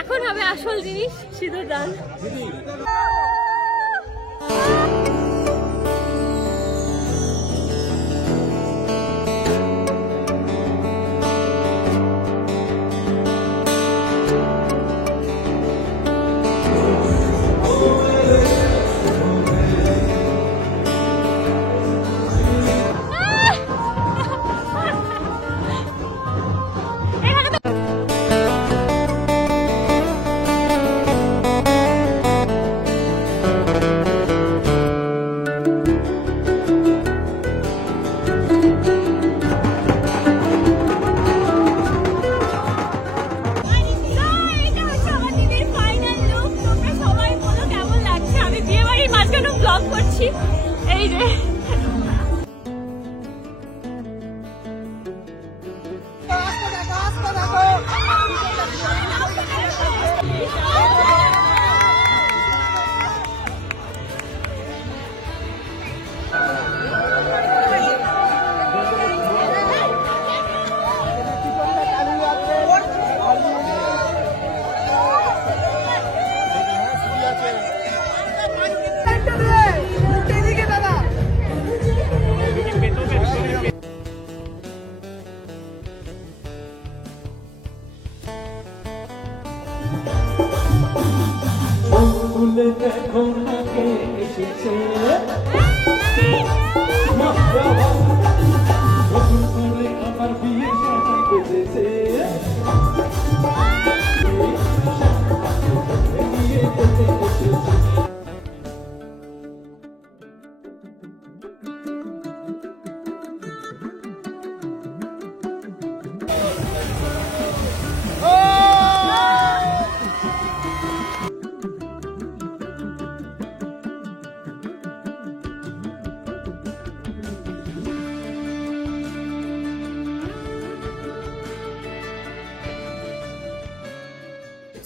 এখন হবে আসল জিনিস, সিঁদুর দান। এই যে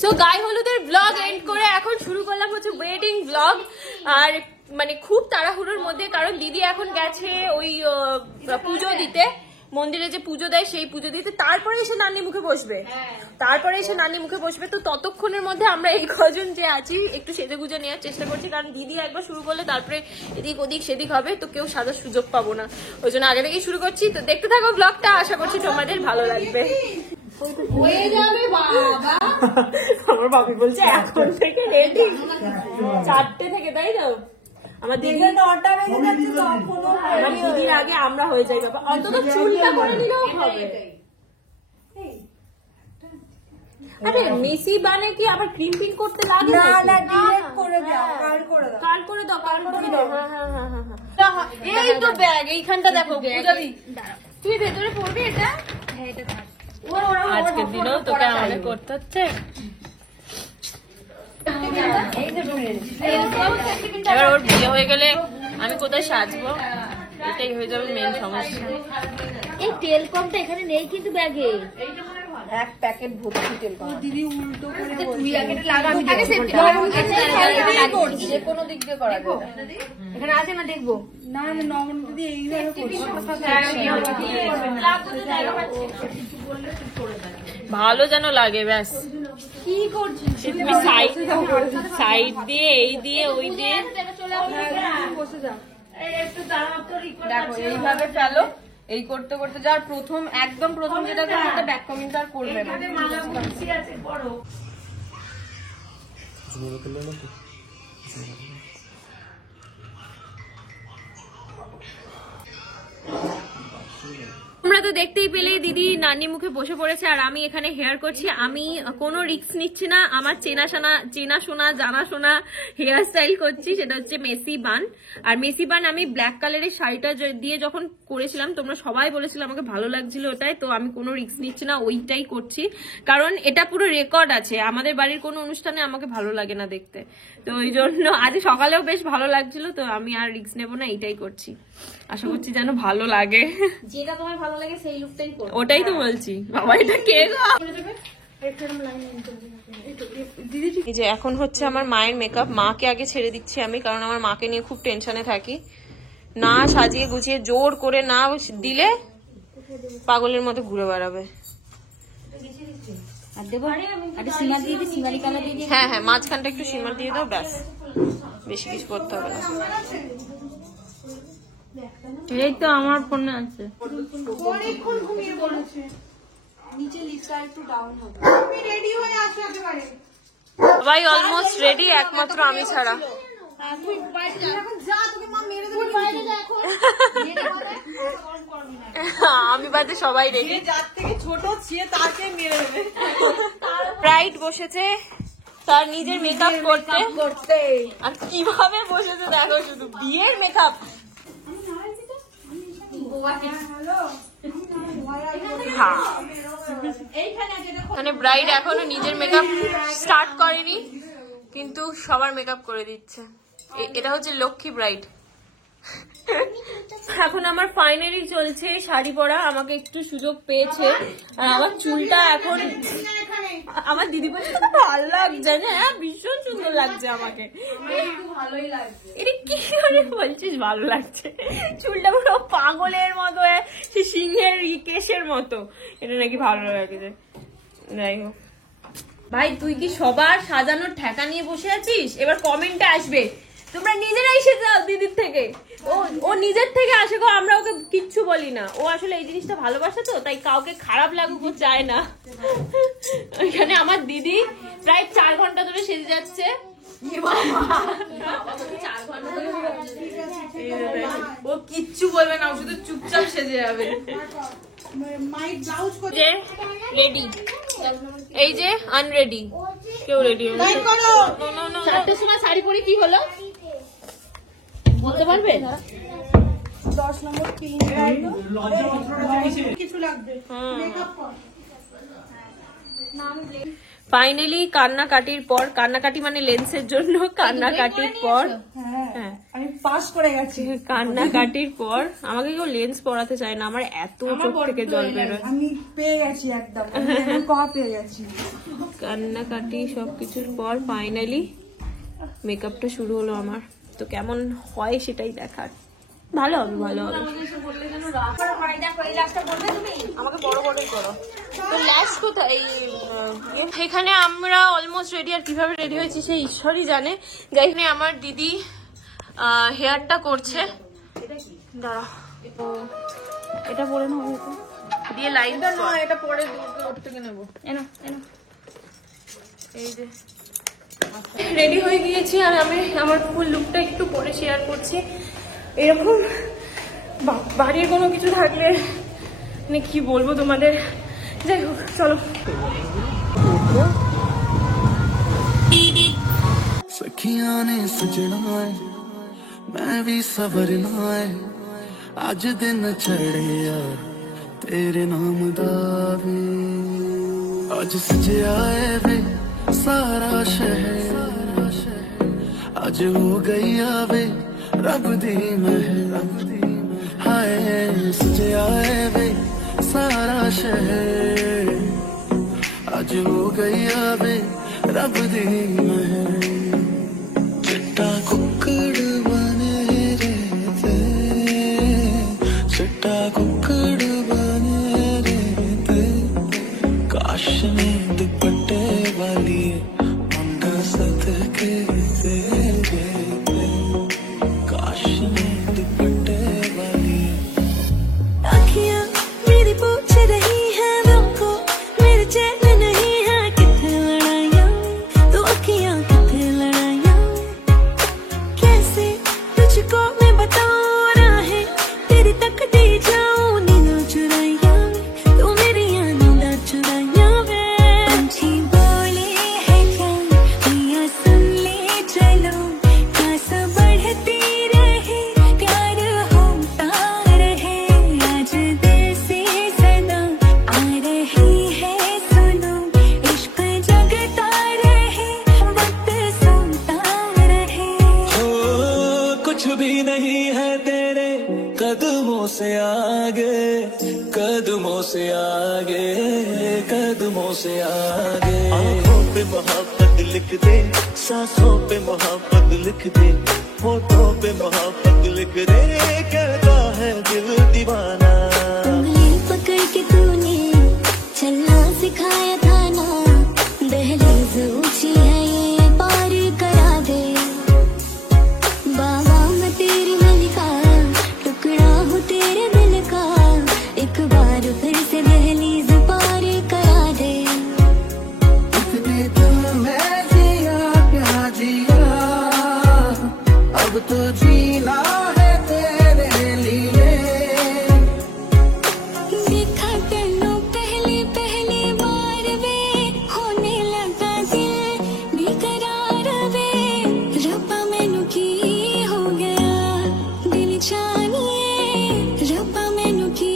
সো গায়ে হলুদের ব্লগ এন্ড করে এখন শুরু করলাম হচ্ছে ওয়েডিং ব্লগ। আর মানে খুব তাড়াহুড়োর মধ্যে, কারণ দিদি এখন গেছে ওই পুজো দিতে, মন্দিরে যে পুজো দেয় সেই পুজো দিতে, তারপরে এসে নানি মুখে বসবে। তো ততক্ষণের মধ্যে আমরা এই কজন যে আছি একটু সেজে গুজে নেওয়ার চেষ্টা করছি, কারণ দিদি একবার শুরু করলে তারপরে এদিক ওদিক সেদিক হবে, তো কেউ সাজার সুযোগ পাবো না, ওই জন্য আগে থেকেই শুরু করছি। তো দেখতে থাকো ব্লগটা, আশা করছি তোমাদের ভালো লাগবে। হয়ে যাবে বাবা, আমার ভাবি বলছে এখন থেকে রেডি 4টে থেকে, তাই তো? আমার দিদির আগে আমরা হয়ে যাই বাবা, অন্তত চুলটা করে নিলেও হবে। আরে মেসি বানে কি আবার ক্রিম পিন করতে লাগে? না না, ডিরেক্ট করে দাও, কার্ড করে দাও। হ্যাঁ। এই তো ব্যাগ, এইখানটা দেখো পূজাদি, তুই ভেতরে পড়বি এটা? হ্যাঁ এটা থাক। আজকের দিনেও তোকে আমাকে করতে হচ্ছে। এবার ওর বিয়ে হয়ে গেলে আমি কোথায় সাজবো, এটাই হয়ে যাবে মেন সমস্যা। এই তেল কমটা এখানে নেই কিন্তু ব্যাগে, এক প্যাকেট ভর্তি তেল কম। দিদি উল্টো করে যে কোনো দিক দিয়ে করা যাবে, এখানে আছে না দেখবো। না না, নগর দিদি এইভাবে ভালো যেন লাগে, ব্যাস। কি করছিস তুমি? সাইড দিয়ে এই দিয়ে ওই দিয়ে দেখো, এইভাবে ফেলো। এই করতে করতে যার একদম প্রথম যেটা করবে ব্যাক কমেন্ট আর করবে না। তোমরা তো দেখতেই পেলে দিদি নানি মুখে বসে পড়েছে, আর আমি এখানে হেয়ার করছি। আমি কোনো রিস্ক নিচ্ছি না, আমার চেনাশোনা জানাশোনা হেয়ার স্টাইল করছি, সেটা হচ্ছে মেসি বান। আর মেসি বান আমি ব্ল্যাক কালারের শাড়িটা দিয়ে যখন করেছিলাম তোমরা সবাই বলেছিল আমাকে ভালো লাগছিল ওটাই, তো আমি কোনো রিস্ক নিচ্ছি না, ওইটাই করছি। কারণ এটা পুরো রেকর্ড আছে, আমাদের বাড়ির কোনো অনুষ্ঠানে আমাকে ভালো লাগে না দেখতে, তো ওই জন্য আজ সকালেও বেশ ভালো লাগছিল, তো আমি আর রিস্ক নেবো না, এইটাই করছি। আশা করছি যেন ভালো লাগে, যেটা তোমার ভালো লাগে সেই লুকটাই করো। ওটাই তো বলছি। বাবা এটা কে গো? এই যে এখন হচ্ছে আমার মায়ের মেকআপ, মাকে আগে ছেড়ে দিচ্ছি আমি, কারণ আমার মাকে নিয়ে খুব টেনশনে থাকি। না সাজিয়ে গুছিয়ে জোর করে না দিলে পাগলের মতো ঘুরে বেড়াবে। আর দেবো একটা সিঙ্গার দিয়ে দিই, সিঙ্গারি কালার দিয়ে দিই। হ্যাঁ হ্যাঁ, মাঝখানটা একটু সিমার দিয়ে দাও, ব্যাস, বেশি কিছু করতে হবে না। এই তো আমার ফোনে আছে। সবাই অলমোস্ট রেডি, একমাত্র আমি ছাড়া। আমি বাদে সবাই রেডি। ছোট তাকে মেরে দেবে। ব্রাইড বসেছে তার নিজের মেকআপ করতে, আর কিভাবে বসেছে দেখো, শুধু বিয়ের মেকআপ। মানে ব্রাইড এখনো নিজের মেকআপ স্টার্ট করেনি, কিন্তু সবার মেকআপ করে দিচ্ছে। এটা হচ্ছে লক্ষ্মী ব্রাইড। এখন আমার ফাইনালি চলছে শাড়ি পরা, আমাকে একটু সুযোগ পেয়েছে। আর আমার চুলটা এখন আমার দিদি বলছে ভালো লাগছে, হ্যাঁ ভীষণ সুন্দর লাগছে আমাকে। এটা কি করে বলছিস ভালো লাগছে? চুলটা পুরো পাগলের মতো, সে সিংহের কেশের মতো, এটা নাকি ভালো লাগছে। যাই হোক ভাই, তুই কি সবার সাজানোর ঠেকা নিয়ে বসে আছিস? এবার কমেন্টে আসবে তোমরা নিজেরাই সেজে যাও দিদির থেকে। ও নিজের থেকে আসে গো, আমরা ওকে কিচ্ছু বলি না। ও আসলে এই জিনিসটা ভালোবাসে তো, তাই কাউকে খারাপ লাগুক ও চায় না। এখানে আমার দিদি প্রায় 4 ঘন্টা ধরে সেজে যাচ্ছে। ও কিচ্ছু বলবে না, ও শুধু চুপচাপ সেজে যাবে। রেডি, এই যে আনরেডি, কেউ রেডি। 4টার সময় শাড়ি পরে কি হলো বলতে পারবে? 10 নম্বর পিন কিছু লাগবে। ফাইনালি কান্নাকাটির পর, কান্নাকাটি মানে লেন্সের জন্য কান্নাকাটির পর, হ্যাঁ আমি পাস করে গেছি। কান্নাকাটির পর আমাকে কেউ লেন্স পরাতে চায় না, আমার এত চোখ থেকে জল বেরোয়। আমি পেয়ে গেছি একদম, কমা পেয়ে গেছি। কান্নাকাটি সবকিছুর পর ফাইনালি মেকআপটা শুরু হলো আমার। তো কেমন হয় সেটাই দেখার। ভালো হবে, ভালো হবে। আমাকে বড় বড় করো। তো ল্যাশ কোথায়? এখানে আমরা অলমোস্ট রেডি, আর কিভাবে রেডি হয়েছি সেই ঈশ্বরই জানে। এখানে আমার দিদি হেয়ারটা করছে। দাঁড়া, এটা পরে নেবো দিয়ে লাইন না, এটা পরে ওর থেকে নেবো। এই যে রেডি হয়ে গিয়েছি, আর আমি আমার ফুল লুকটা একটু পরে শেয়ার করছি। এরকম বাড়ির কোনো কিছু থাকলে মানে কি বলবো তোমাদের। যাই হোক চলো। सखियां ने सजना है मैं भी सवरना है अज दिन चढ़े यार तेरे नाम दा वे अज सजया है वे सारा शहर अज हो गई आवे रब दी महर हाय सजया है वे सारा शहर अज हो गई आवे रब दी महर चिट्टा कुक्कड़ बने रहते चिट्टा कुक्कड़ बने रहते काश में दुपट्टे वाली मुंडा सदके तेरे काश में दुपट्टे वाली आँखियाँ मेरी पूछ रही है हमको मेरे चैन नहीं है कितने लड़ाइयाँ तो आँखियाँ कितने लड़ाइयाँ कैसे तुझको मैं बताऊँ राहे तेरी तक दे जाऊँ नींद चुराइयाँ तू मेरी नींद चुराइयाँ वे पंछी बोले है क्या मैया सुन ले चलो प्यास बढ़ती रहे प्यार होता रहे आज दिल से सदा आ रही है सुनो इश्क जगता रहे वक्त सुनता रहे ओ कुछ भी नहीं है तेरे कदमों से आगे कदमों से आगे कदमों से आगे आँखों पे मोहब्बत लिख दे सांसों पे मोहब्बत लिख दे होठों पे मोहब्बत लिख दे कहता है दिल दीवाना उंगली पकड़ के तूने चलना सिखाया था ना दिल में जिया क्या जिया, अब तो जीना है तेरे लिए। देखा तेनू पहली पहली बार वे, होने लगा दिल बेकरार वे। रब्बा मैनू की हो गया दिल जानिए, रब्बा मैनू की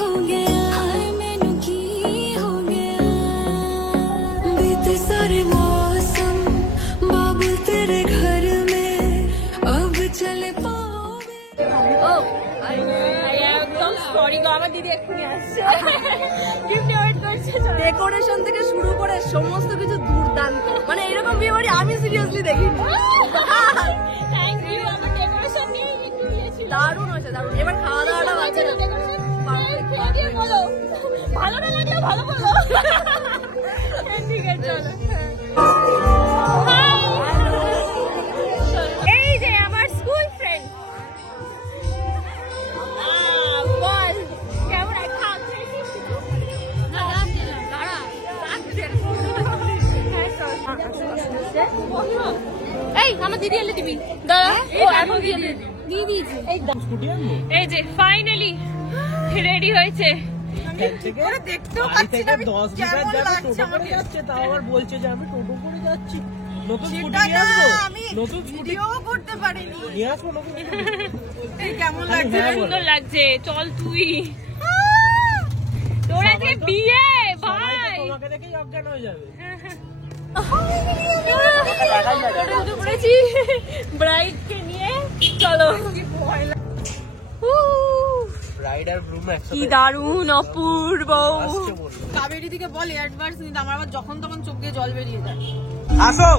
हो गया, हाय मैनू की हो गया। बीते सारे मौसम बाबू तेरे घर में, अब चले पाओगे। ও একদম সরি গো, আমার দিদি এক্ষুনি আসছে, গিফট ওয়েট করছে। ডেকোরেশন থেকে শুরু করে সমস্ত কিছু দুর্দান্ত, মানে এরকম বিয়ে বাড়ি আমি সিরিয়াসলি দেখিনি। থ্যাংক ইউ, আমার ডেকোরেশন নিয়ে একটু ইয়েছিল। দারুণ হয়েছে, দারুণ। এবার খাওয়া দাওয়াটা বাজে না। খেয়ে দিয়ে বলো, ভালো না লাগলেও ভালো বলো। ঠিক আছে, চলো। এই যে আমার স্কুল ফ্রেন্ড, বল কেমন এই আমার দিদি এলে দিবি দাঁড়া, ও এখন দিয়ে দিয়েছি। এই যে ফাইনালি রেডি হয়েছে। দেখতেও পাচ্ছি না 10 মিটার যাবে টোটো করে যাচ্ছে, তাও আবার বলছে যে আমি টোটো করে যাচ্ছি। নতুন স্কুটি নিয়ে আসবো, নতুন স্কুটি করতে পারিনি। নিয়ে আসবো নতুন এই কেমন লাগছে? সুন্দর লাগছে, চল তুই। তোর আজকে বিয়ে ভাই, তোমাকে দেখেই অজ্ঞান হয়ে যাবে। ব্রাইডকে নিয়ে চলো। রাইডার ব্লুম কি একসাথে দারুণ অপূর্ব। আসছে বললো। কাবেরী দিকে বল অ্যাডভান্স নিতে, আমার আবার যখন তখন চোখ দিয়ে জল বেরিয়ে যায়। আসো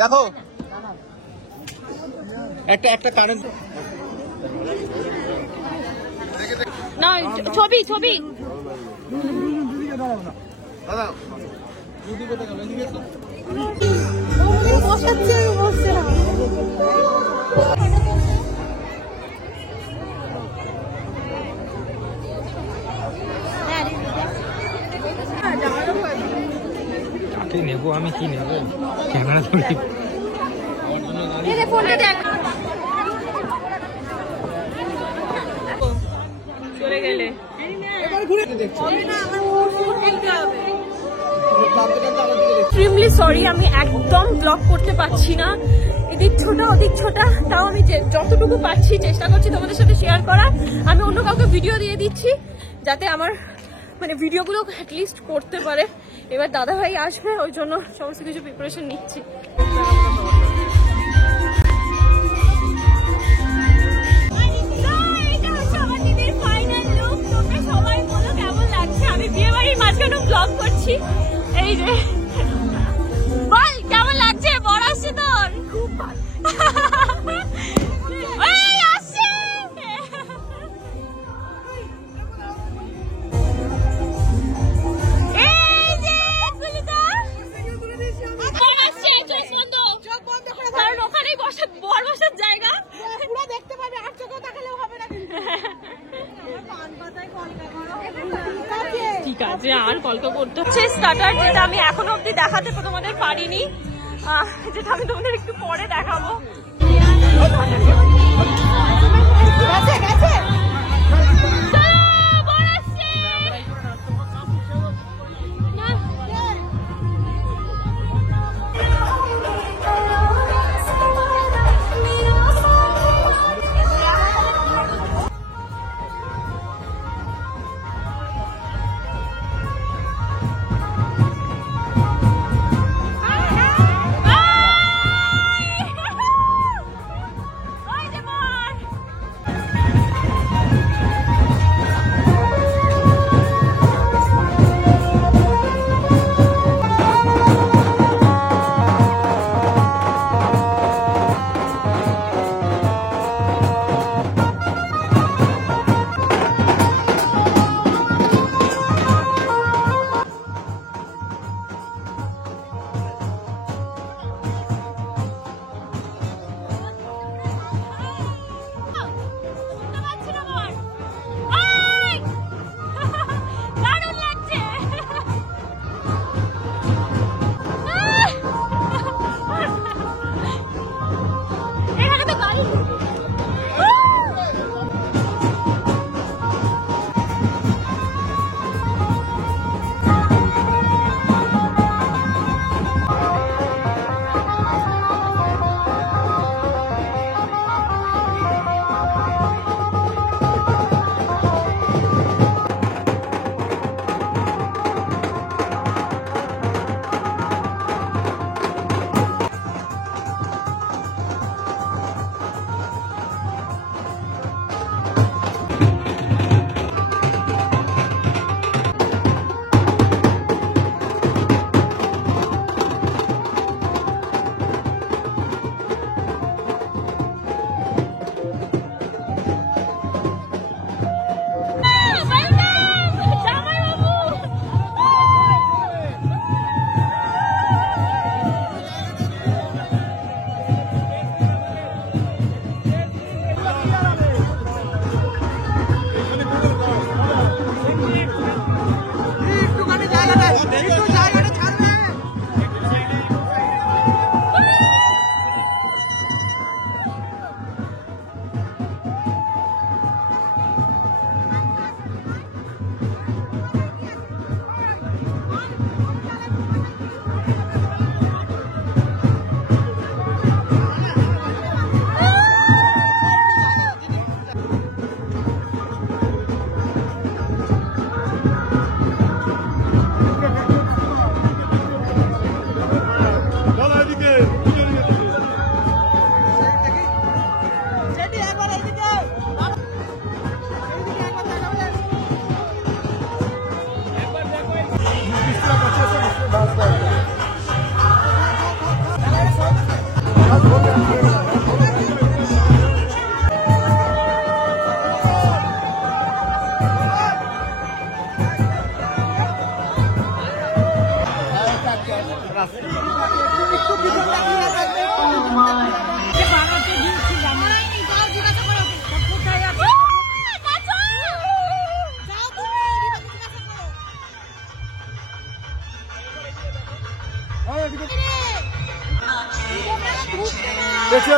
দেখো একটা কারেন্ট না ছবি ছবি দাদা কি নেবো আমি, কি নেবো ক্যামেরা ধরে চলে গেলে। এক্সট্রিমলি সরি, আমি একদম ব্লগ করতে পারছি না, এদিক ছোটা ওদিক ছোটা, তাও আমি যতটুকু পারছি চেষ্টা করছি তোমাদের সাথে শেয়ার করার। আমি অন্য কাউকে ভিডিও দিয়ে দিচ্ছি যাতে আমার মানে ভিডিওগুলো অ্যাটলিস্ট করতে পারে। এবার দাদা ভাই আসবে, ওই জন্য সমস্ত কিছু প্রিপারেশন নিচ্ছি। আমি বিয়ে বাড়ির মাঝখানে ব্লগ করছি। এই যে বল কেমন লাগছে, বড় আসছে তোর? খুব ভালো। আসছে কারণ ওখানেই বর বসার জায়গা, পুরো দেখতে পাবে, আর চোখেও তাকালেও হবে না। ঠিক আছে, আর কলকা করতে হচ্ছে। স্টার্টার যেটা আমি এখনো অব্দি দেখাতে তোমাদের পারিনি, যেটা আমি তোমাদের একটু পরে দেখাবো।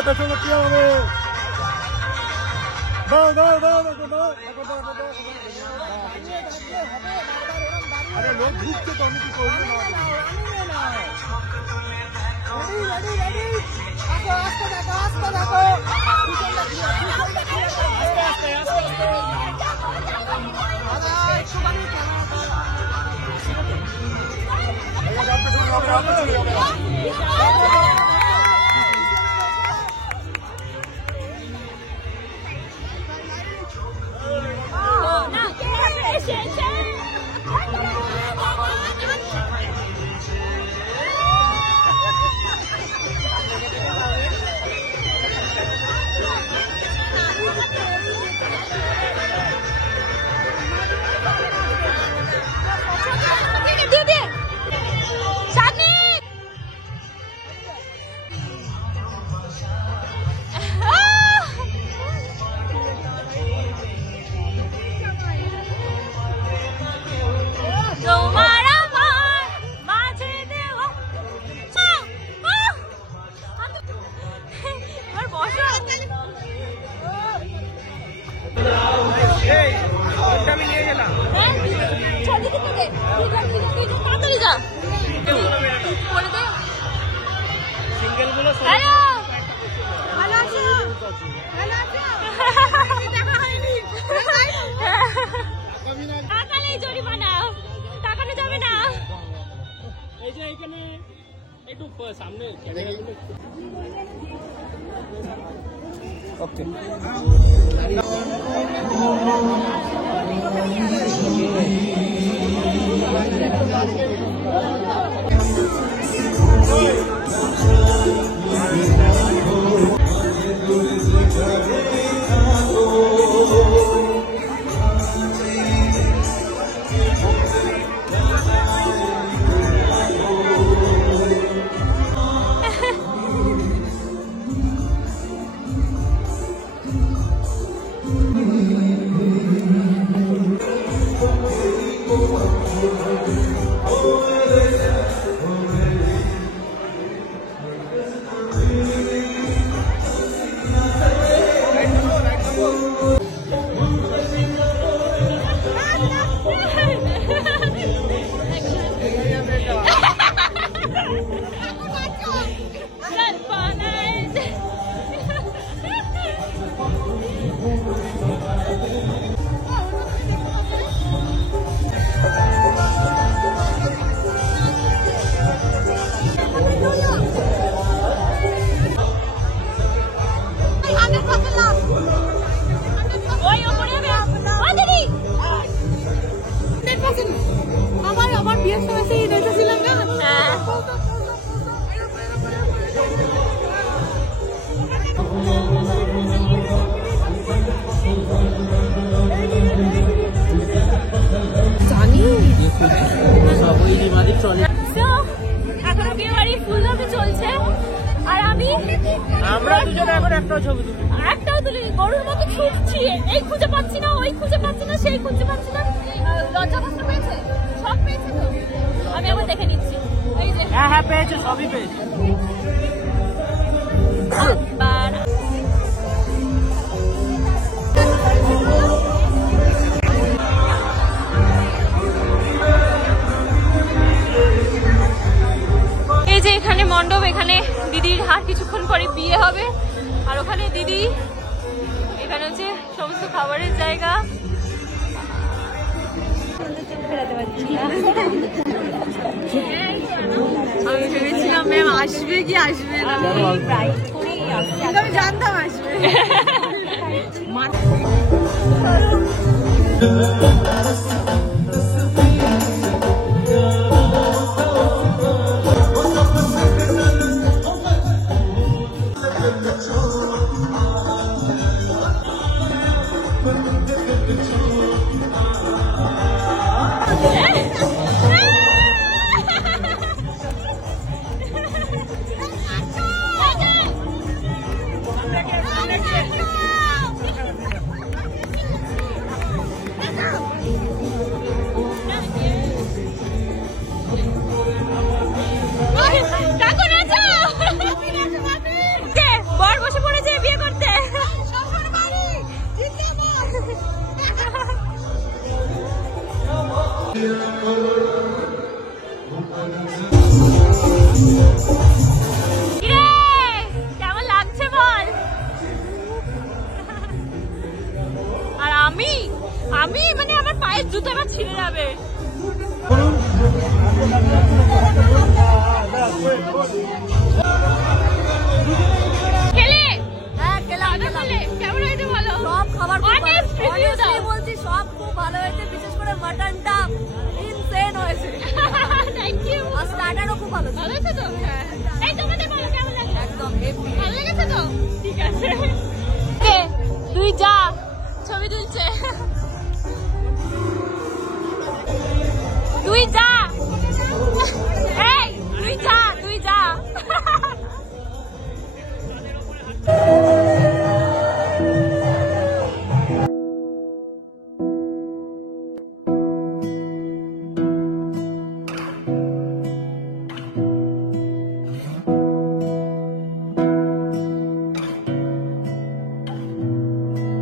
ওটা চলো কি হবে দাও দাও দাও দাও আরে লোক ঢুকছে তো আমি কি করবো জরিমানা টাকাটা যাবে না। এই যে এখানে একটু সামনে ওকে আমার বিয়ের সময় সেই দেখেছিলাম না এখনো বিয়ে বাড়ি ফুল ধরতে চলছে আর আমরা দুজন এখন একটাও ছবি তুলি একটাও তুলি গরুর মতো ছুটছি, এই খুঁজে পাচ্ছি না, ওই খুঁজে পাচ্ছি না, সেই খুঁজে পাচ্ছি না। লজ্জা কষ্ট পেয়েছে, সব পেয়েছে তো। আমি আবার দেখে নিচ্ছি, এই যে হ্যাঁ হ্যাঁ পেয়েছে, সবই পেয়েছে। আবার এই যে এখানে মণ্ডপ, এখানে দিদির আর কিছুক্ষণ পরে বিয়ে হবে। আর ওখানে দিদি, এখানে হচ্ছে সমস্ত খাবারের জায়গা। আমি ভেবেছিলাম ম্যাম আসবে কি আসবে না, আমি জানতাম আসবে। বর বসে কেমন লাগছে বল? আর আমি মানে আমার পায়ের জুতো এবার ছিঁড়ে যাবে। কেমন হয়েছে বলো? সব খাবার খুব ভালো। Honest review দাও। Honestly বলছি সব খুব ভালো হয়েছে, বিশেষ করে মাটনটা ইনসেন হয়েছে। Thank you. আর স্টার্টারও খুব ভালো ছিল। ভালো আছে তো? এই তোমাদের বলো কেমন লাগছে? একদম হেভি। ভালো লেগেছে তো? ঠিক আছে। তুই যা, ছবি তুলছে। তুই যা, এই তুই যা।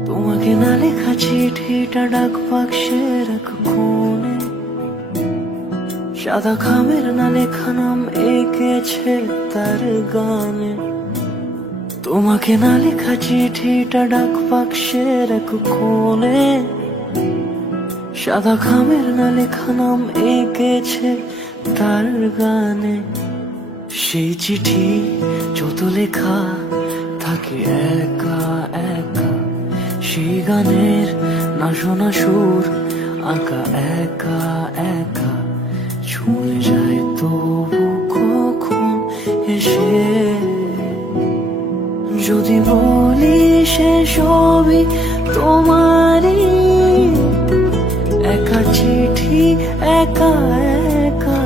তোমাকে না লেখা চিঠিটা ডাক বাক্সে রাখ কোণে, সাদা খামের না লেখা নাম এঁকেছে তার গানে। তোমাকে না লেখা চিঠিটা ডাক বাক্সে রাখ কোণে, সাদা খামের না লেখা নাম এঁকেছে তার গানে। সেই চিঠি যত লেখা থাকে একা একা, সেই গানের না শোনা সুর আঁকা একা একা, ছুঁয়ে যায় তবু কখন এসে। যদি বলি সে সবই তোমারই, একা চিঠি একা একা।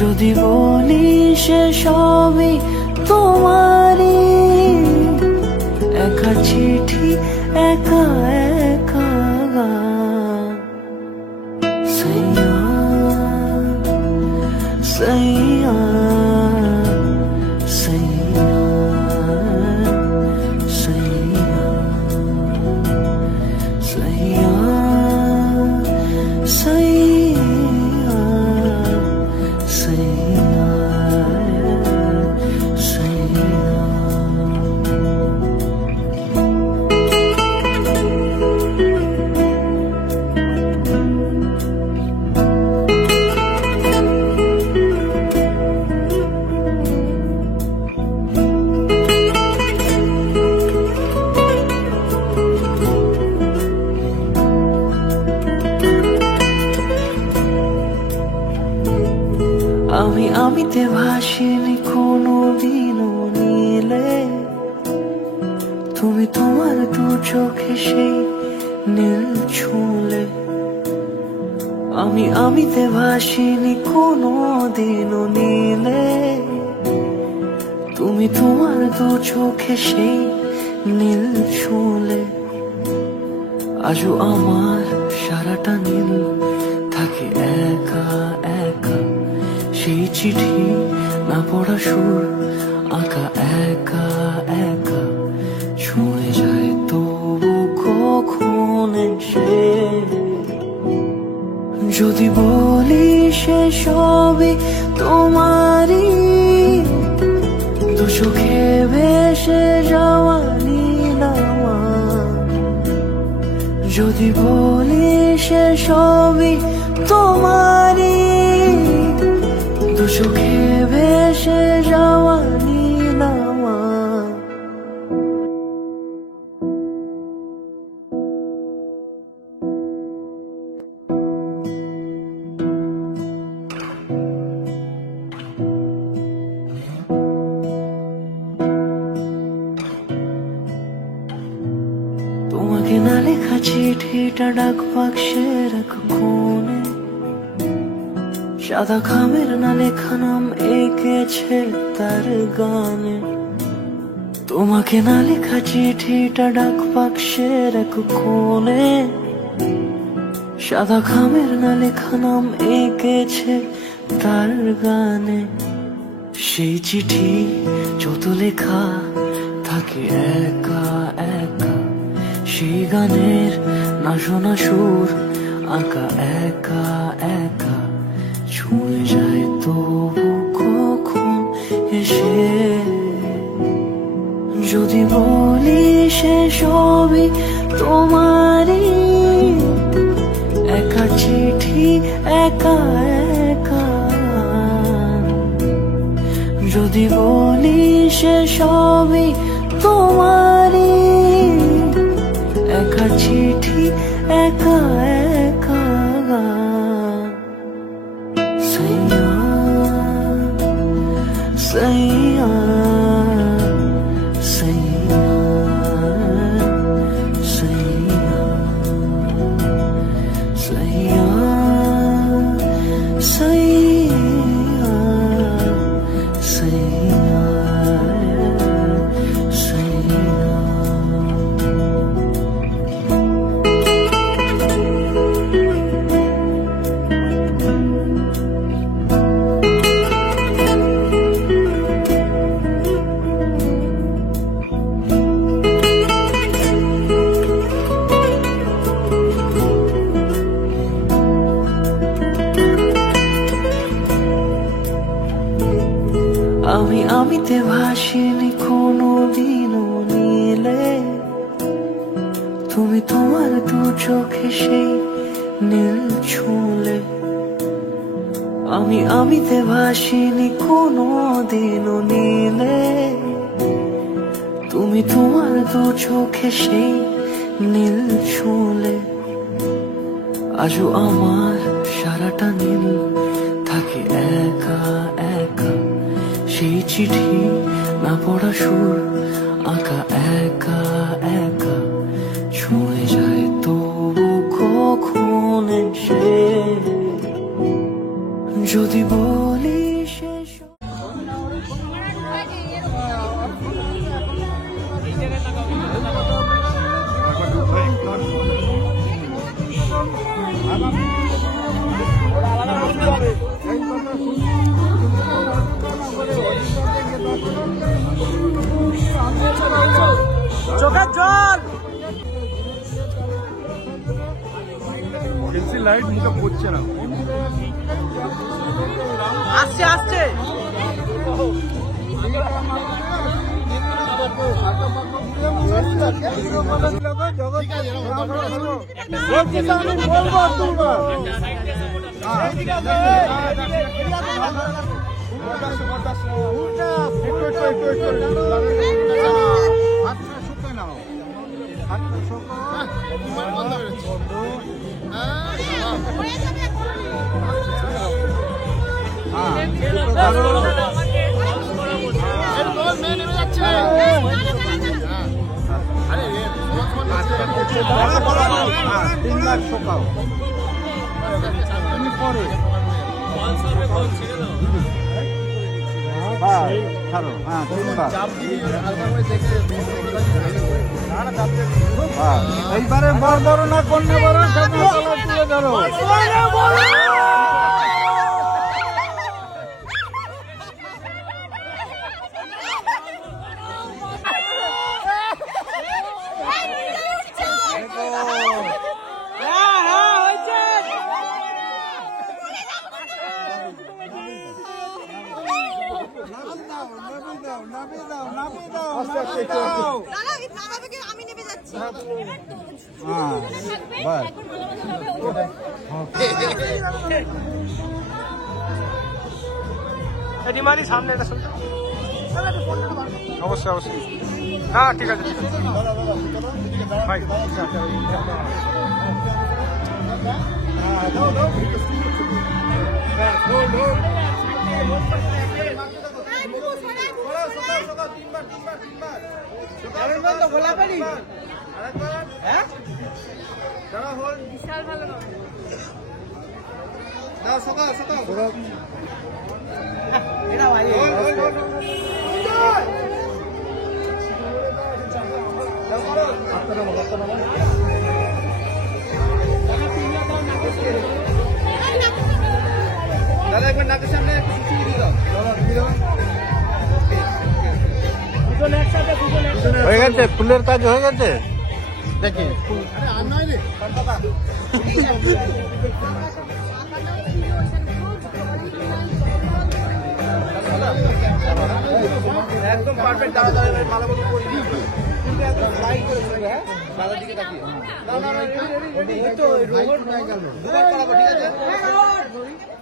যদি বলি সে সবই তোমারই, একা চিঠি একা একা। সैया सैया सैया सैया सैया सैया सैया सैया। আমিতে ভাসিনি কোনো দিনও নীলে, তুমি তোমার দু চোখে সেই নীল ছুঁলে। আমিতে ভাসিনি কোনো দিনও নীলে, তুমি তোমার দু চোখে সেই নীল ছুঁলে। আজও আমার সারাটা নীল থাকে একা একা, সেই চিঠি না পড়া সুর আঁকা একা একা, ছুঁয়ে যায় তবু কখন এসে। যদি বলি সে সবই তোমারই, দু চোখে ভেসে যাওয়া নীলামা। যদি বলি সে সবই তোমারই, দু চোখে ভেসে যাওয়া নীলামা। তোমাকে না লেখা চিঠিটা ডাক বাক্সে রাখ কোণে, সাদা খামের না লেখা নাম এঁকেছে তার গানে। তোমাকে না লেখা চিঠিটা ডাক বাক্সে রাখ কোণে, সাদা খামের না লেখা নাম এঁকেছে তার গানে। সেই চিঠি যত লেখা থাকে একা একা, সেই গানের না শোনা সুর আঁকা একা একা ছুঁয়ে যায় তবু কখন এসে যদি বলি সে সবই তোমারই একা চিঠি একা একা যদি বলি সে সবই তোমারই একা চিঠি একা একা সাইয়া সাইয়া সাইয়া সাইয়া সাইয়া সাইয়া সাইয়া সাইয়া আমি আমিতে ভাসিনি কোনো দিনও নীলে তুমি তোমার দু চোখে সেই নীল ছুঁলে আমি আমিতে ভাসিনি কোনো দিনও নীলে তুমি তোমার দু চোখে সেই নীল ছুঁলে আজও আমার সারাটা নীল থাকে একা একা সেই চিঠি না পড়া সুর আঁকা একা একা ছুঁয়ে যায় তবু কখন এসে যদি বলি শেষ চোখের জল পেন্সিল লাইট মুখে পড়ছে না আসছে আসছে এইবারে বড় বড় না কন্যা বড় তুলে ধরো আমি নেমে যাচ্ছি মারি সামনে অবশ্যই অবশ্যই হ্যাঁ ঠিক আছে ভাই বিশাল ভালো দাদা একবার নাকের সামনে হয়ে গেছে ফুলের কাজ হয়ে গেছে দেখে একদম পারফেক্ট দাঁড়া দাঁড়া ভালো মতো করে দিই একদম লাইট করে দেবে হ্যাঁ দাদার দিকে তাকিয়ে না না না রেডি এই তো রোবট নাই গেল দুবার করাবো ঠিক আছে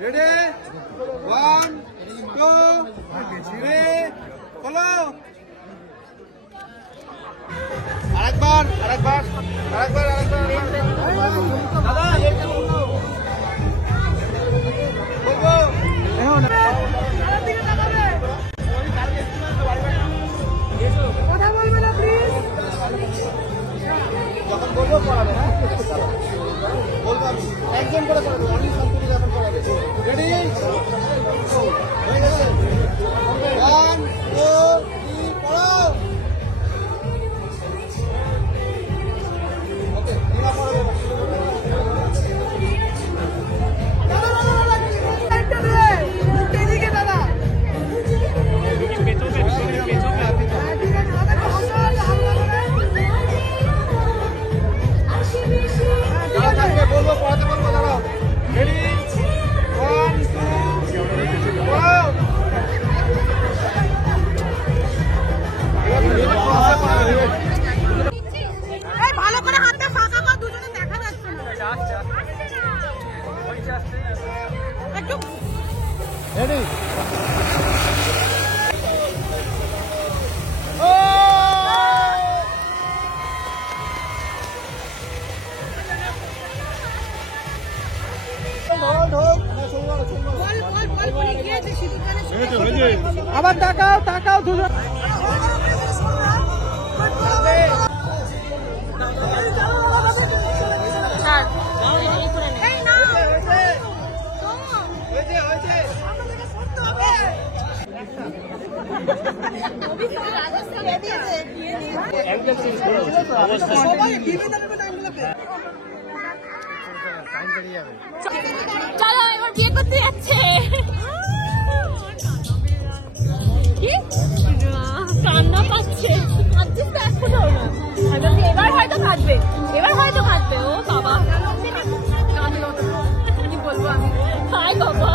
রেডি 1 2 3 ফলো আরেকবার দাদা এইটা বলো বলবো এখন কথা বলবে না প্লিজ। যখন বলবো পড়াবে হ্যাঁ বলবো একজন করে পড়াবে অনেক শান্তি যখন পড়াবে রেডি হয়ে গেছে 1 2 3 পড়াও ওকে দিনা পড়াবে এদিকে দাদা যারা থাকবে বলবো পড়াতে বলবো দাঁড়াও রেডি 1 2 পড়াও এই ভালো করে হাতটা ফাঁকা কর, দুজনে দেখা যাচ্ছে না। একটু রেডি বল বলে গিয়েছে সিঁদুর আবার তাকাও দুজন এই না হয়েছে আমাদেরকে করতে হবে। সবাই দিবে দেবে টাইমগুলোকে। চলো এবার বিয়ে করতে যাচ্ছে কি কান্না পাচ্ছে কাঁদছিস তো এখনো না এবার হয়তো কাঁদবে ও বাবা কি বলবো আমি হাই বাবা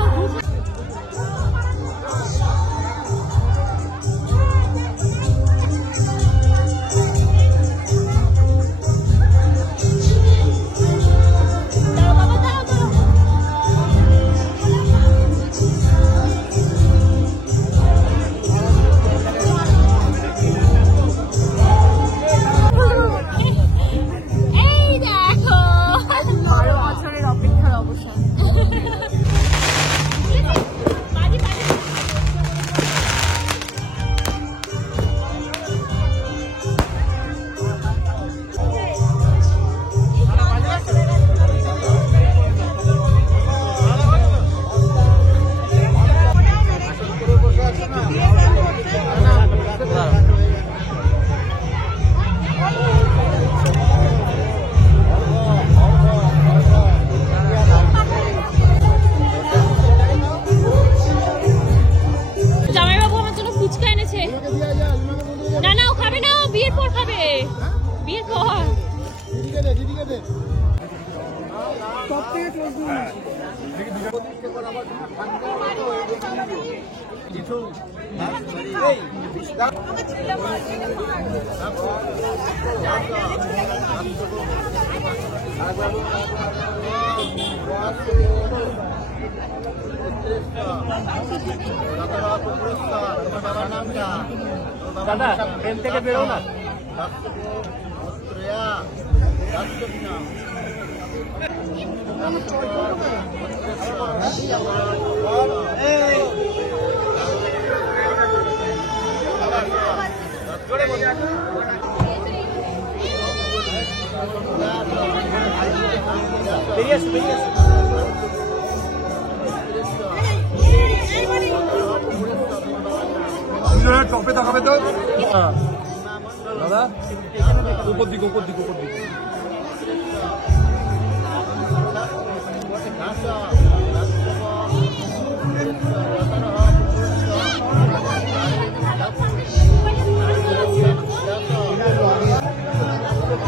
দাদা ট্রেন থেকে বেরো না টপে দেখাবে তো দাদা উপর দিক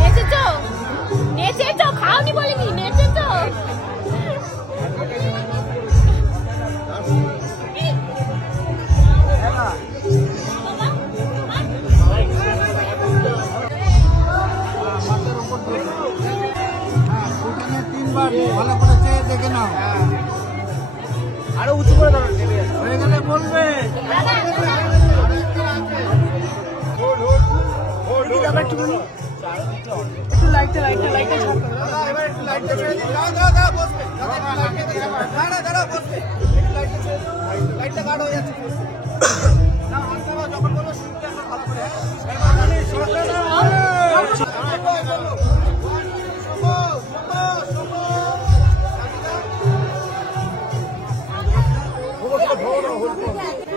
এসেছো এখনই বলিনি নেচেছো ভালো করে চেয়ে দেখে নাও আরো উঁচু করে দাও হয়ে গেলে বলবে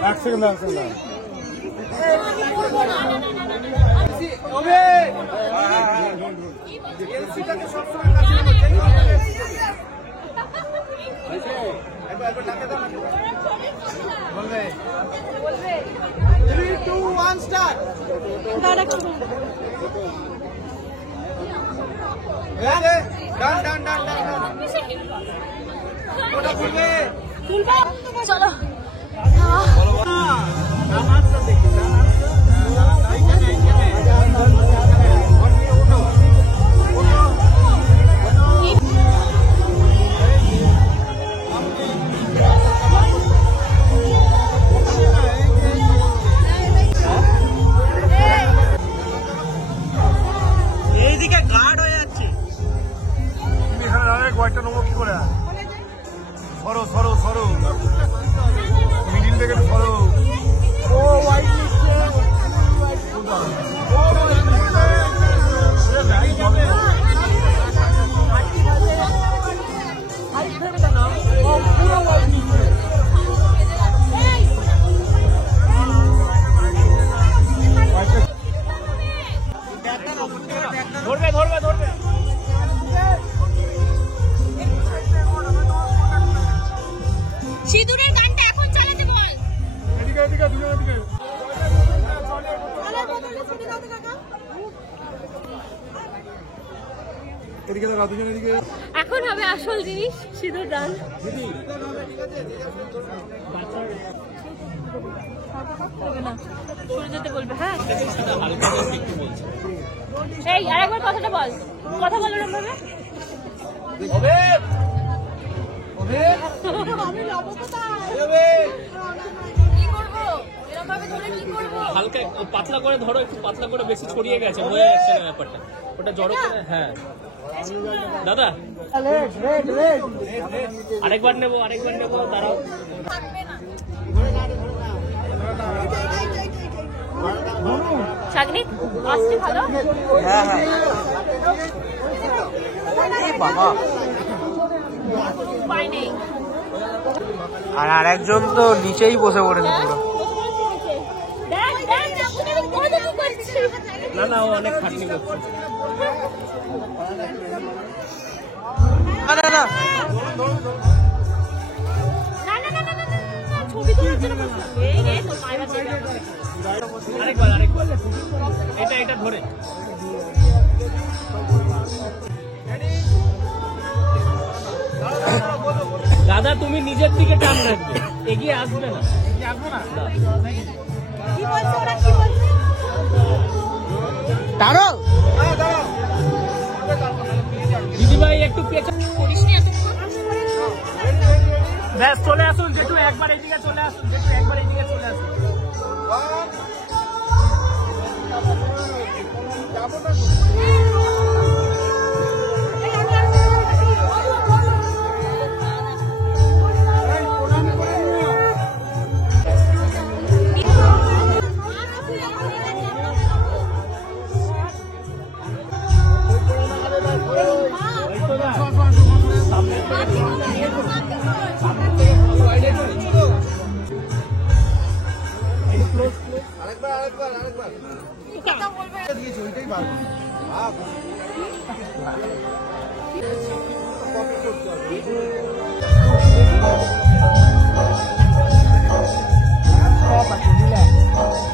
এক সেকেন্ড চলো এইদিকে গার্ড হয়ে যাচ্ছে তুমি এখানে দাঁড়ায় কয়েকটা নেবো কি করে সরো সরো সরো মিডিল থেকে সরো ও হোয়াইট ধরবে ধরবে ধরবে সিঁদুরের গানটা এখন চালাতে বল এদিকে এদিকে দুজন এদিকে এদিকে দেখা দুজন এদিকে এখন হবে আসল জিনিস সিঁদুর দান সরে যেতে বলবে হ্যাঁ এই আরেকবার কথাটা বল কথা বল ওরকম ভাবে হালকা পাতলা করে ধরো একটু পাতলা করে বেশি ছড়িয়ে গেছে হয়ে যাচ্ছে না ব্যাপারটা ওটা জড়ো করে হ্যাঁ দাদা আরেকবার নেবো দাঁড়াও সাগনিক আসছে ভালো বাবা উপায় নেই আর আরেকজন তো নিচেই বসে পড়েছে পুরো না না ও অনেক খাটনি করছে না ছবি তোলার জন্য তোর মায়ের আরেকবার এটা ধরে দাদা তুমি নিজের দিকে টান রাখবে এগিয়ে আসবে না দিদিভাই একটু পেছনে ব্যাস চলে আসুন যেটু একবার এইদিকে চলে আসুন আরেকবার দিয়েছি ওইটাই পারবো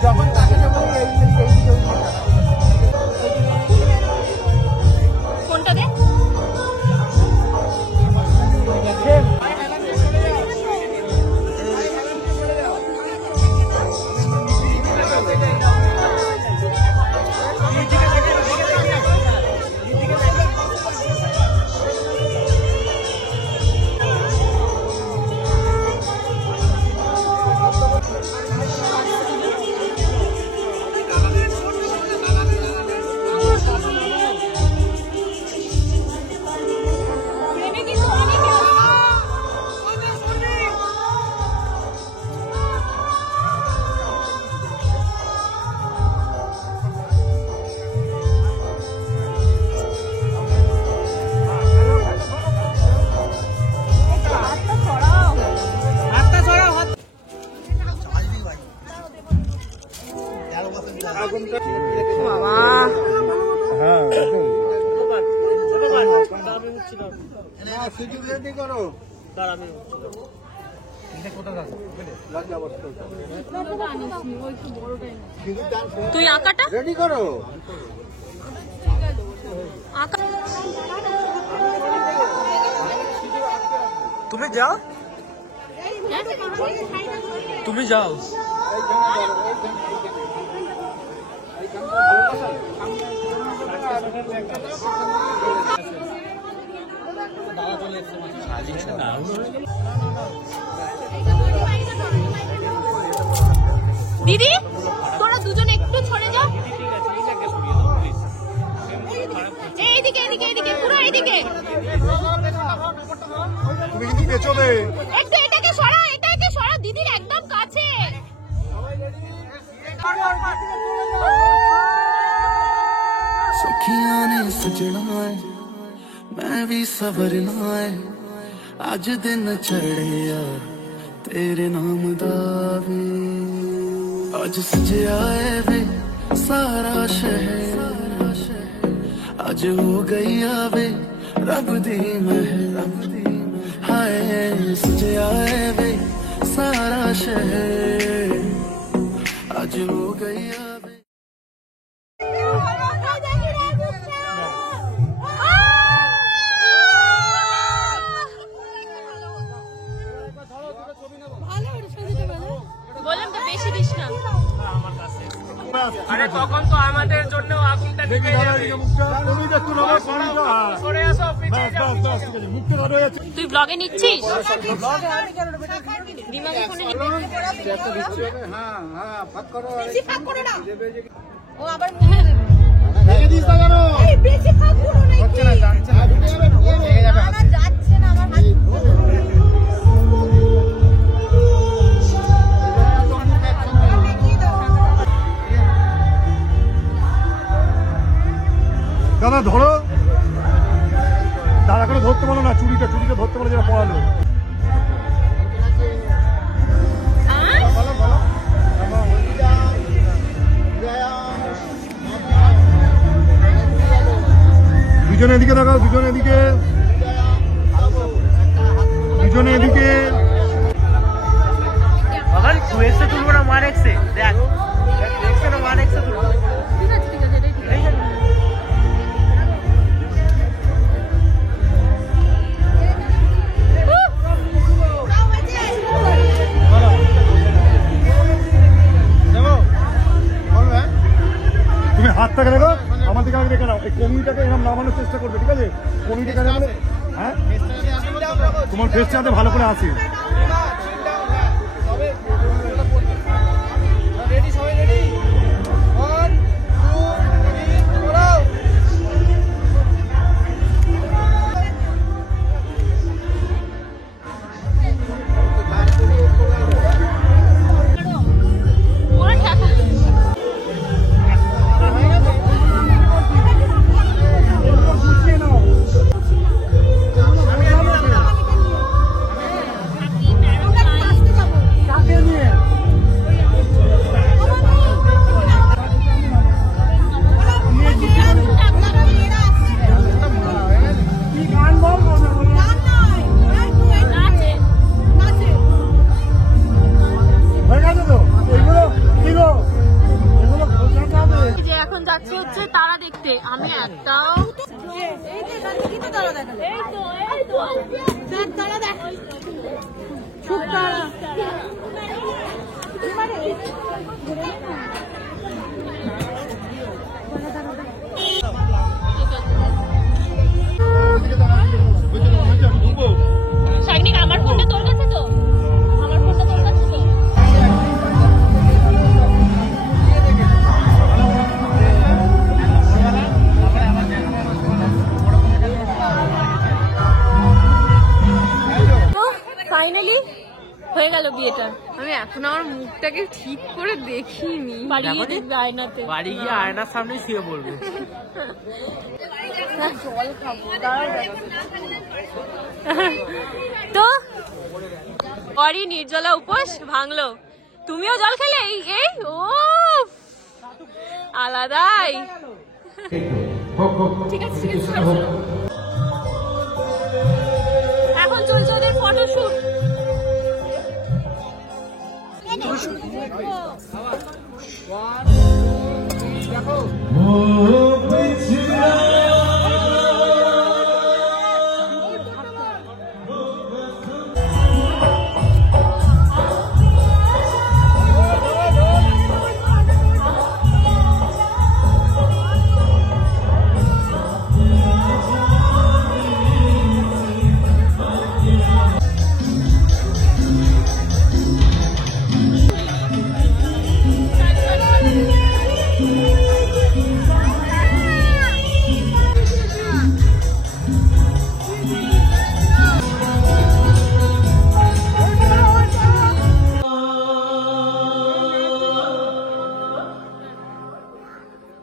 যখন তাকে যখন কোনটা দে আসছি না সুযোগ রেডি করো। স্যার আমি তুই আঁকাটা রেডি করো। আঁকা তুমি যাও তুমি যাও দিদি তোরা দুজনে একটু সরে যাও এইদিকে এদিকে এদিকে পুরো এইদিকে তুমি কিন্তু পেছনে। একটু এটাকে সরাও এটাকে সরাও দিদির একদম কাছে सखियां ने सजना है मैं भी सवरना है अज दिन चढ़े यार तेरे नाम दा वे अज सजया है वे सारा शहर अज हो गई आवे रब दी महल हाय सजया है वे सारा शहर अज हो गई आवे বললাম তো বেশি দিস না আরে তখন তো আমাদের জন্য আগুনটা নিভে যাবে সরে আসো পিছিয়ে যাও তুই ব্লগে নিচ্ছিস দিমাগে ফোনে হ্যাঁ হ্যাঁ ফাঁক করো। বেশি ফাঁক করো না ও আবার ভেঙে দিস না কেন? এই বেশি ফাঁক করো না হচ্ছে না, যাচ্ছে না, ভেঙে যাবে হাত। না যাচ্ছে না আমার হাত দাদা ধরো, দাদা করে ধরতে বলো না, চুরিটা ধরতে বলো, যেটা পড়ালো। দুজনে এদিকে দেখাও, দুজনে এদিকে, দুজনে এদিকে। বাবা তুই এসে তুলবো না মার এক্সে দেখ এক্সে না মার এক্সে তুলবো তুমি হাতটাকে দেখো, আমার দিকে আগে দেখে নাও। এই কমিটাকে এরকম নামানোর চেষ্টা করবে, ঠিক আছে? কমিটাকে নামালে, হ্যাঁ তোমার ফেসটা যাতে ভালো করে আসে। এখন যাচ্ছে হচ্ছে তারা দেখতে। আমি একটাও সাইনিক আমার ফোনটা তোর কাছে তো, আমার ফোনটা তোর কাছে তো। ফাইনালি হয়ে গেল বিয়েটা। আমি এখন আমার মুখটাকে ঠিক করে দেখিনি। বাড়ি গিয়ে দেখবে আয়নাতে। বাড়ি গিয়ে আয়নার সামনে শুয়ে পড়বে জল খাবো, দাঁড়াও। তো পরই নির্জলা উপোস ভাঙলো। তুমিও জল খেলে? এই ও আলাদাই। ঠিক আছে ঠিক আছে।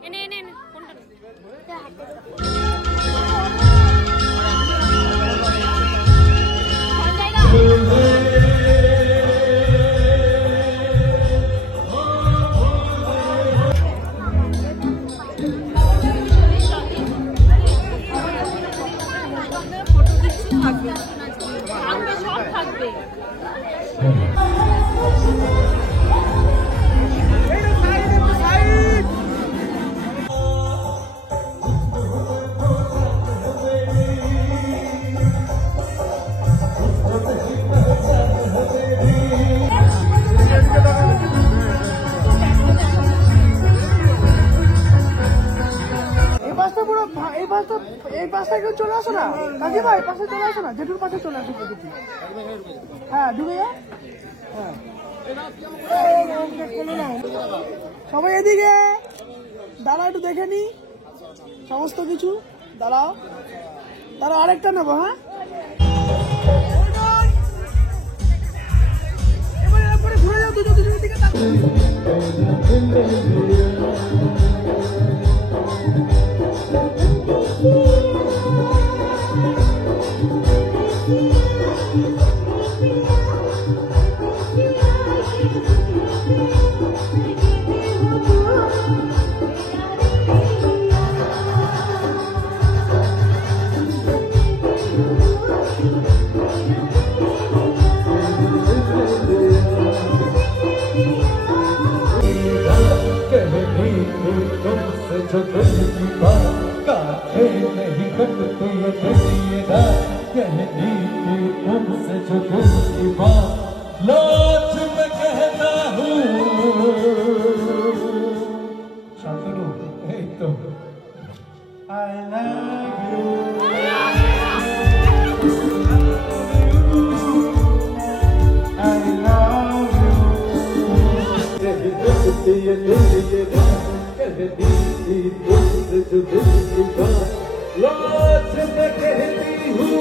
এনে এনে এনে ফোনটা নে। থাকবে, সব থাকবে। এই পাশটা কেউ চলে আসো না কাকি ভাই, পাশে চলে আসো না, জেঠুর পাশে চলে আসো দেখি। হ্যাঁ ঢুকে যা। হ্যাঁ সবাই এদিকে দাঁড়া, একটু দেখে নি সমস্ত কিছু। দাঁড়াও দাঁড়াও, আরেকটা নেবো। হ্যাঁ এবারে ঘুরে যাও দুজনের দিকে। जो दिल की बात काहे नहीं कटती ये कहिएगा, कहनी थी तुमसे जो दिल की बात लाज में कहता हूँ। शांतनु एक तो I love you, I love you, कहीं कटती ये कहिएगा, कहनी थी तुमसे जो दिल की बात लाज में कहती हूँ।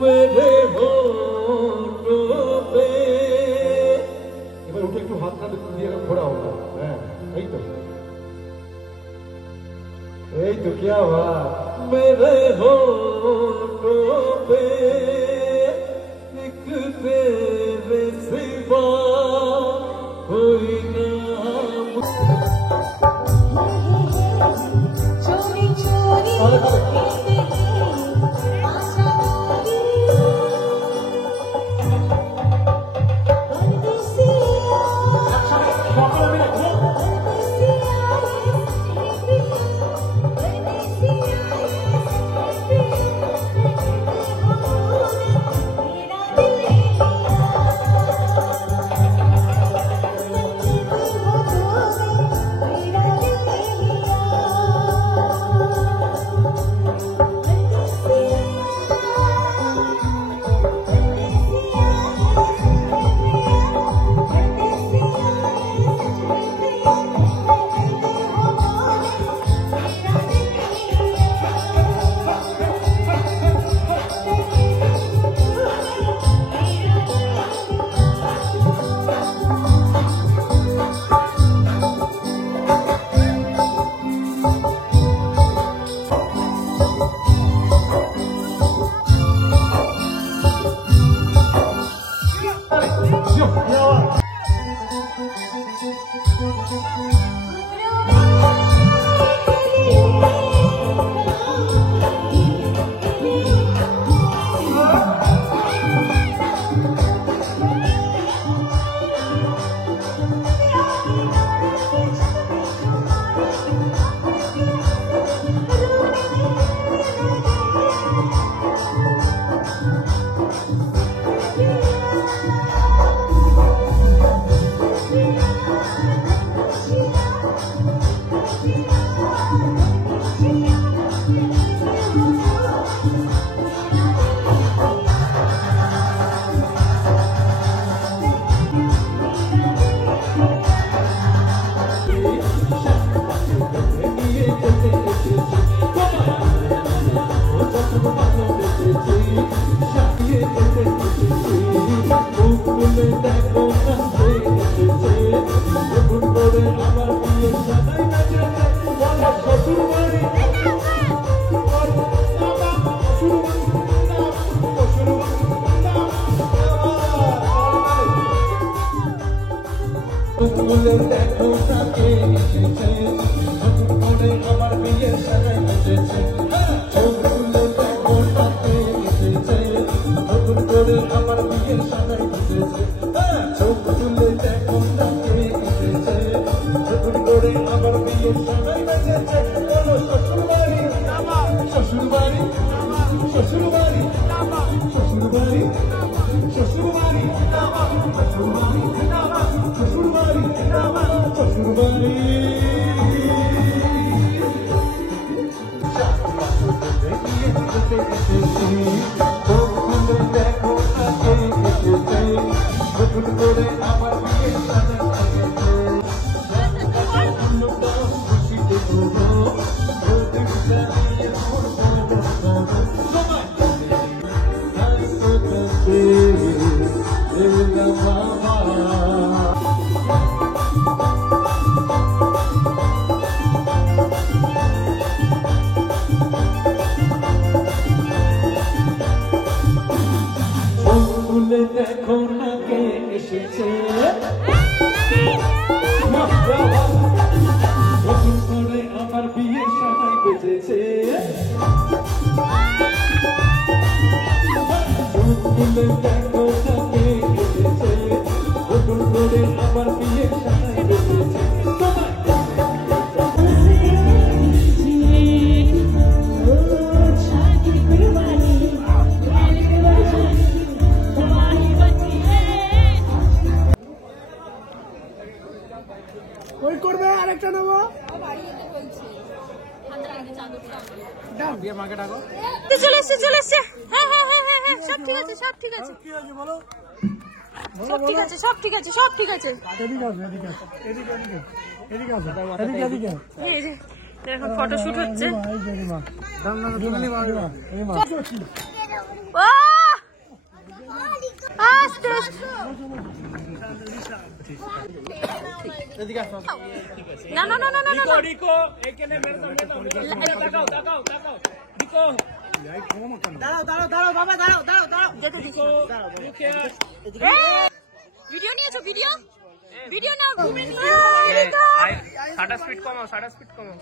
मेरे होठों पे এবার ওটা একটু হাতটা দিয়ে ঘোরাও না। হ্যাঁ এই তো क्या हुआ मेरे होठों पे एक तेरे सिवा कोई नाम। चोरी चोरी তুলে দেখো তাকে এসেছে নতুন করে আমার বিয়ে সাজাই বেঁচেছে চোখ তুলে দেখো তাকে এসেছে নতুন করে আমার বিয়ে সাজাই বেঁচেছে চোখ তুলে দেখো তাকে এসেছে নতুন করে আমার বিয়ে সাজাই বেঁচেছে বলো শ্বশুরবাড়ি শ্বশুরবাড়ি শ্বশুরবাড়ি শ্বশুরবাড়ি শ্বশুরবাড়ি শ্বশুরবাড়ি শ্বশুরবাড়ি দেখো তাকে এসেছে নতুন করে আমার বিয়ে দেখো না কে এসেছে নতুন করে আমার বিয়ে সাজাই বেঁচেছে দেখো তাকে এসেছে নতুন করে আমার বিয়ে সাজাই বেঁচেছে ওয়েট করবে, আরেকটা নেবো। চলে এসছে চলে এসছে। হ্যাঁ হ্যাঁ হ্যাঁ হ্যাঁ হ্যাঁ, সব ঠিক আছে সব ঠিক আছে কি হয়েছে বলো? সব ঠিক আছে সব ঠিক আছে সব ঠিক আছে। এদিকে আসো, এদিকে আসো, এদিকে এদিকে এদিকে আসো, এদিকে এদিকে। এই যে এখন ফটোশুট হচ্ছে। এই যে মা, দাম না তুমি মা, এই মা। ও আস্তে এদিকে আসো। না না না না না না রিকো এখানে মেরে দাও তাকাও তাকাও তাকাও রিকো দাঁড়াও দাঁড়াও দাঁড়াও বাবা, দাঁড়াও দাঁড়াও দাঁড়াও। যেতে দিস মুখে ভিডিও নিয়েছো ভিডিও ভিডিও নাও। সাটা স্পিড কমাও সাটা স্পিড কমাও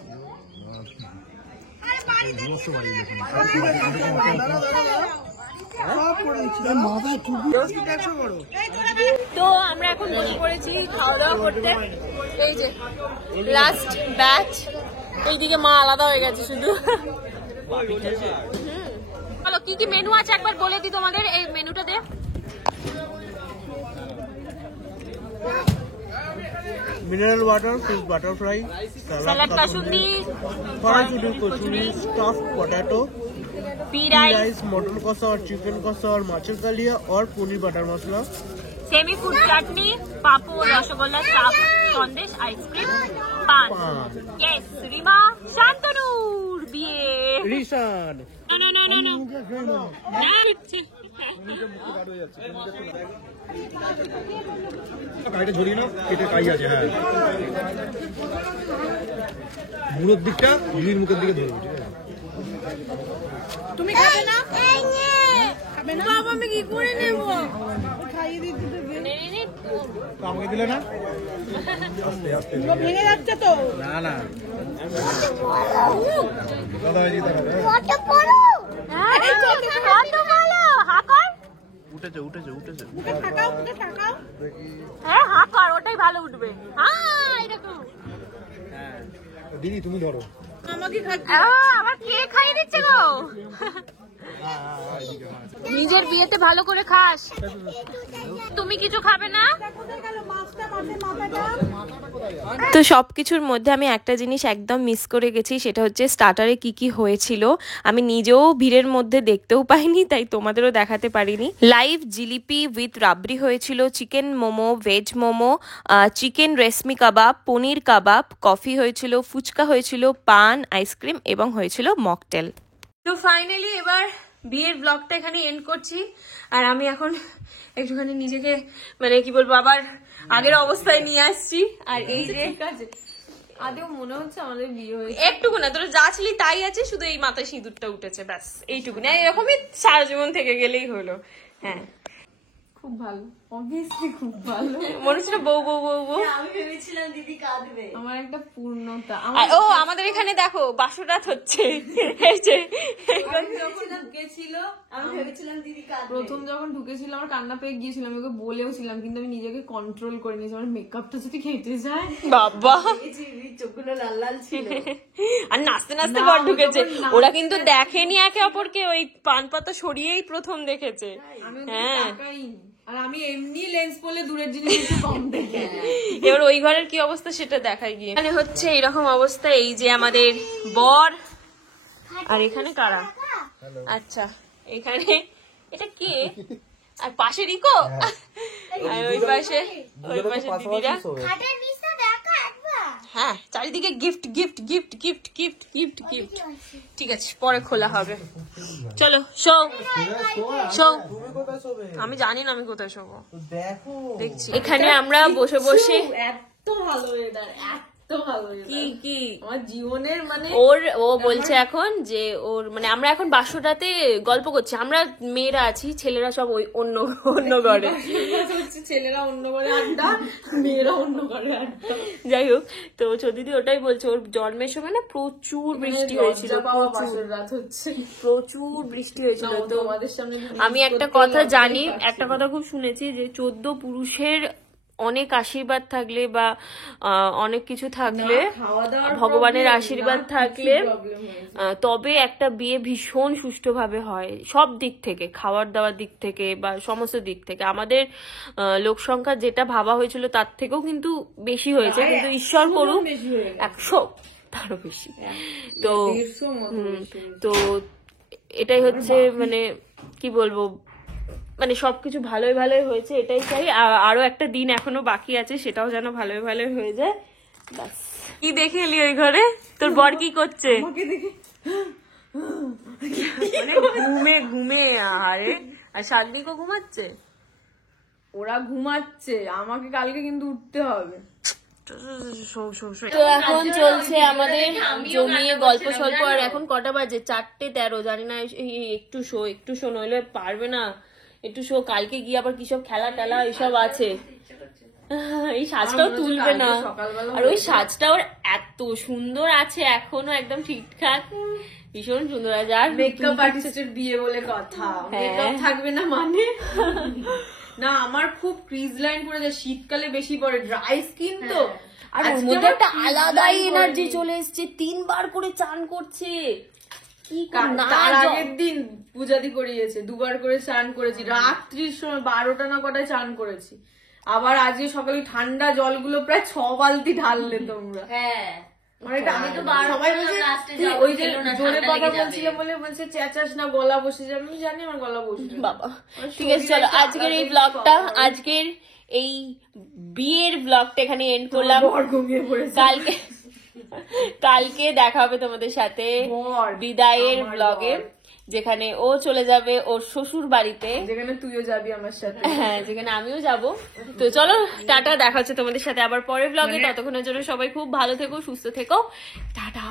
তো আমরা এখন বসে পড়েছি খাওয়া দাওয়া করতে। এই যে লাস্ট ব্যাচ, এইদিকে মা আলাদা হয়ে গেছে শুধু। বলো কি কি মেনু আছে একবার বলে দিই তোমাদের, এই মেনুটা দে। Mineral water, fish butterfly, salad kasundi, কড়াইশুঁটি kachori, stuff potato, pea rice, rice, mutton kasha और चिकन कषा और माचर कालिया और पनीर बटर मसाला, সেমি ফুড চাটনি, পাপড়, রসগোল্লা, চাপ, সন্দেশ, আইসক্রিম, পান। ইয়েস, রিমা শান্তনুর বিয়ে। রিশান। না না না না না না হচ্ছে। কাইটা ঝরিয়ে নাও, কেটে কাই আছে। হ্যাঁ, মুখের দিকটা দিদির মুখের দিকে ধরবো, ঠিক আছে? তুমি খাবে না? খাবে না বাবা, আমি কি করে নেব? খাইয়ে দিতে দেবে। নে নে নে। তো আমাকে দিলে না? আস্তে আস্তে ভেঙে যাচ্ছে তো। না না দাদা এই দাদা কত বড় হাকার উঠেছে উঠেছে উঠেছে। টাকাও টাকাও। হ্যাঁ হাকার, ওটাই ভালো উঠবে। হ্যাঁ এরকম। দিদি তুমি ধরো। আমাকে খাচ্ছে। আমার কে খাইয়ে দিচ্ছে গো? নিজের বিয়েতে ভালো করে খাস। তুমি কিছু খাবে না? তো সব কিছুর মধ্যে আমি একটা জিনিস একদম মিস করে গেছি, সেটা হচ্ছে স্টার্টারে কি কি হয়েছিল। আমি নিজেও ভিড়ের মধ্যে দেখতেও পাইনি, তাই তোমাদেরও দেখাতে পারিনি। লাইভ জিলিপি উইথ রাবড়ি হয়েছিল, chicken momo, veg momo, chicken reshmi kebab, paneer kebab, coffee হয়েছিল, ফুচকা হয়েছিল, পান, আইসক্রিম এবং হয়েছিল মকটেল। তো ফাইনালি এবার বিয়ের ব্লগটা এখানে এন্ড করছি। আর আমি এখন একটুখানি নিজেকে মানে কি বলবো আবার আগের অবস্থায় নিয়ে আসছি। আর এই যে আদেও মনে হচ্ছে আমাদের বিয়ে হয়েছে। একটুকু না, তোরা যা ছিলি তাই আছে, শুধু এই মাথায় সিঁদুরটা উঠেছে, ব্যাস এইটুকু না। এরকমই সারা জীবন থেকে গেলেই হলো। হ্যাঁ খুব ভালো। অবভিয়াসলি খুব ভালো। মনে হচ্ছিল বউ বউ বউ বউ। আমি ভেবেছিলাম দিদি কাঁদবে। আমার একটা পূর্ণতা। ও আমাদের এখানে দেখো বাসুরাত হচ্ছে। এই যে আমি ভেবেছিলাম দিদি কাঁদবে। প্রথম যখন ঢুকেছিল আমার কান্না পেয়ে গিয়েছিল, আমি ওকে বলেও ছিলাম, কিন্তু আমি নিজেকে কন্ট্রোল করে নিয়েছি। আমার মেকআপটা যদি খেতে যায়, বাবা চোখগুলো লাল লাল ছিল। আর নাচতে নাচতে বর ঢুকেছে। ওরা কিন্তু দেখেনি একে অপরকে, ওই পান পাতা সরিয়েই প্রথম দেখেছে। আমি হ্যাঁ তাকাইনি। আর আমি এমনি লেন্স পরলে দূরের জিনিস একটু কম দেখে। এবার ওই ঘরের কি অবস্থা সেটা দেখাই গিয়ে। এখানে হচ্ছে এরকম অবস্থা, এই যে আমাদের বর, আর এখানে কারা? আচ্ছা এখানে এটা কে? আর পাশে রিকো, আর ওই পাশে দিদিরা। হ্যাঁ চারিদিকে gift gift gift gift gift gift gift. ঠিক আছে পরে খোলা হবে। চলো শো শো। আমি জানি না আমি কোথায় শোবো, দেখছি। এখানে আমরা বসে বসে এত ভালো ওয়েদার, এত ভালো weather। কি কি আমার জীবনের মানে ও বলছে এখন যে ওর মানে আমরা এখন বাসটাতে গল্প করছি, আমরা মেয়েরা আছি, ছেলেরা সব ওই অন্য অন্য ঘরে। হচ্ছে ছেলেরা অন্য ঘরে আড্ডা, মেয়েরা অন্য ঘরে আড্ডা। যাই হোক, তো চৌদিদি ওটাই বলছে ওর জন্মের সময় না প্রচুর বৃষ্টি হয়েছিল, রাত হচ্ছে, প্রচুর বৃষ্টি হয়েছিল। তো তোমাদের সামনে আমি একটা কথা জানি, একটা কথা খুব শুনেছি যে 14 পুরুষের অনেক আশীর্বাদ থাকলে বা অনেক কিছু থাকলে, ভগবানের আশীর্বাদ থাকলে তবে একটা বিয়ে ভীষণ সুষ্ঠুভাবে হয়, সব দিক থেকে, খাওয়ার দাওয়ার দিক থেকে বা সমস্ত দিক থেকে। আমাদের লোক সংখ্যা যেটা ভাবা হয়েছিল তার থেকেও কিন্তু বেশি হয়েছে, কিন্তু ঈশ্বর করুক 100 তারও বেশি। তো তো এটাই হচ্ছে মানে কি বলবো, মানে সবকিছু ভালোই ভালোই হয়েছে, এটাই চাই। আরো একটা দিন এখনো বাকি আছে, সেটাও যেন ভালোই ভালোই হয়ে যায়। ব্যাস। কি দেখে এলি ওই ঘরে? তোর বর কি করছে? মানে ঘুমে ঘুমে। আরে আর শালিনীকে ঘুমাচ্ছে? ওরা ঘুমাচ্ছে, আমাকে কালকে কিন্তু উঠতে হবে। তো এখন চলছে আমাদের জমিয়ে গল্প স্বল্প। আর এখন কটা বাজে? 4:13। জানি না, একটু শো নইলে পারবে না, একটু শো। কালকে গিয়ে আবার কিসব খেলা টেলা এইসব আছে। এই সাজটাও তুলবে না, আর ওই সাজটা ওর এত সুন্দর আছে এখনো, একদম ঠিকঠাক, ভীষণ সুন্দর আছে। আর মেকআপ আর্টিস্টের বিয়ে বলে কথা, মেকআপ থাকবে না মানে না। আমার খুব ক্রিজ লাইন পড়ে যায়, শীতকালে বেশি পড়ে, ড্রাই স্কিন তো। আর ওর মধ্যে একটা আলাদাই এনার্জি চলে এসছে, 3 বার করে চান করছে। কি তার আগের দিন পূজাদি করিয়েছে, 2 বার করে স্নান করেছি, রাত্রির সময় 12টা না কটায় স্নান করেছি। আবার আজকে সকালে ঠান্ডা জলগুলো প্রায় 6 বালতি ঢাললে তোমরা। হ্যাঁ সবাই বলছে ওই যে জোরে কথা বলছিল বলে বলছে চেঁচাস না, গলা বসে যাবে। আমি জানি আমার গলা বসে বাবা। ঠিক আছে চলো, আজকের এই ব্লগটা, আজকের এই বিয়ের ব্লগটা এখানে এন্ড করলাম। কালকে দেখা হবে তোমাদের সাথে বিদায়ের ব্লগে, যেখানে ও চলে যাবে ওর শ্বশুর বাড়িতে, যেখানে তুইও যাবি আমার সাথে। হ্যাঁ, যেখানে আমিও যাব। তো চলো টাটা, দেখা হচ্ছে তোমাদের সাথে আবার পরের ব্লগে। ততক্ষণের জন্য সবাই খুব ভালো থেকো, সুস্থ থেকো, টাটা।